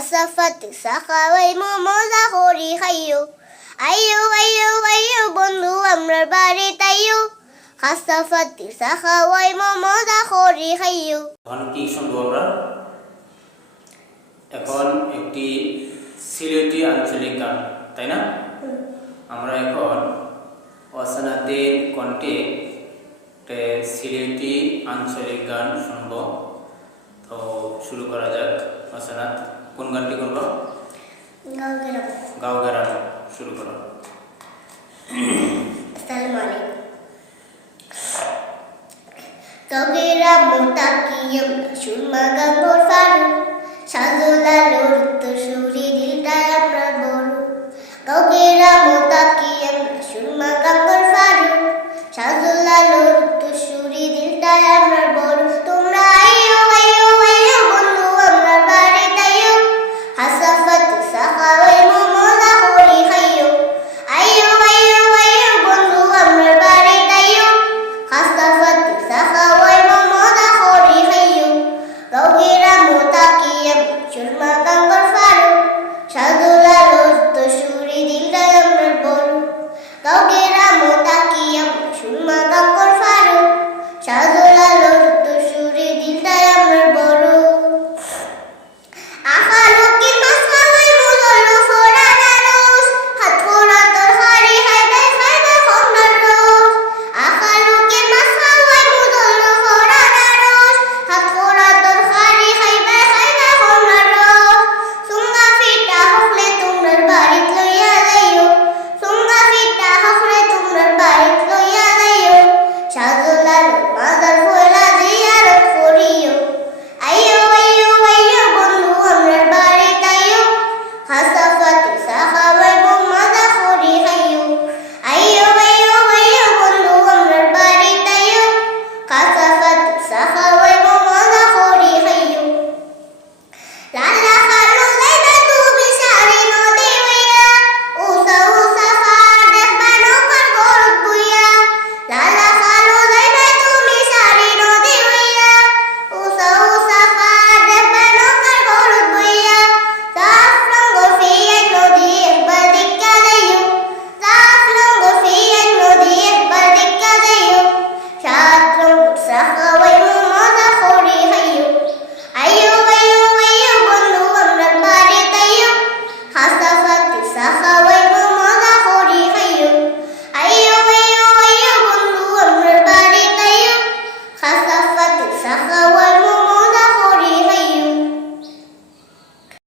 হাসাফাত সাখাওয়াই মোমোজা হরি খাইও আইয়ো আইয়ো আইয়ো বন্ধু আমরা বাড়ি তাইয়ো হাসাফাত সাখাওয়াই মোমোজা হরি খাইও। এখন কি শুনবো আমরা? এখন একটি সিলেটি আঞ্চলিক গান, তাই না? আমরা এখন অসানাতের কণ্ঠে সিলেটি আঞ্চলিক গান শুনবো। তো শুরু করা যাক। অসানাত, কোন গানটি করবো? গাও গেরানো। শুরু করো। আসসালামু আলাইকুম। তগেরা মোতাকিয়ম সুরমা গাঙ্গর ফারু সাজলালোর উত্তরসূরি দিলটায় আমরা বড়। তগেরা মোতাকিয়ম সুরমা গাঙ্গর ফারু সাজলালোর উত্তরসূরি দিলটায় আমরা বড়। তোমরা আইয়ো আইয়ো আইয়ো বন্ধু আমরা বাড়ি তাইয়ো হাসাফাত সাখাওয়াই মোমোজা হরি খাইয়ো আইয়ো আইয়ো আইয়ো বন্ধু আমরা বাড়ি তাইয়ো হাসাফাত সাখাওয়াই মোমোজা হরি খাইয়ো। তগেরা মোতাকিয়ম সুরমা গাঙ্গর ফারু সাজলালোর উত্তরসূরি দিলটায় আমরা বড়। তগেরা মোতাকিয়ম সুরমা গাঙ্গর ফারু সাজলালোর উত্তরসূরি দিলটায় আমরা বড়। আখালুকি মাসমালাই মুজল্লো ফোড়া নারস হাত ফোড়া তোর হারি হাইবাই খাইবা খন্ডার রস। আখালুকি মাসমালাই মুজল্লো ফোড়া নারস হাত ফোড়া তোর হারি হাইবাই খাইবা খন্ডার রস। সুঙ্গা ফিটা হকলে তোমরার বাড়িত লইয়া যাইও সুঙ্গা ফিটা হকলে তোমরার বাড়িত লইয়া যাইও সাজলাল মাদার ফয়লা জিয়ারত করিও আইয়ো আইয়ো আইয়ো বন্ধু আমরার বাড়ি তাইয়ো হাসাফাত সাখাওয়াই মোমোজা হরি খাইয়ো আইয়ো আইয়ো আইয়ো বন্ধু আমরার বাড়ি তাইয়ো হাসাফাত সাখা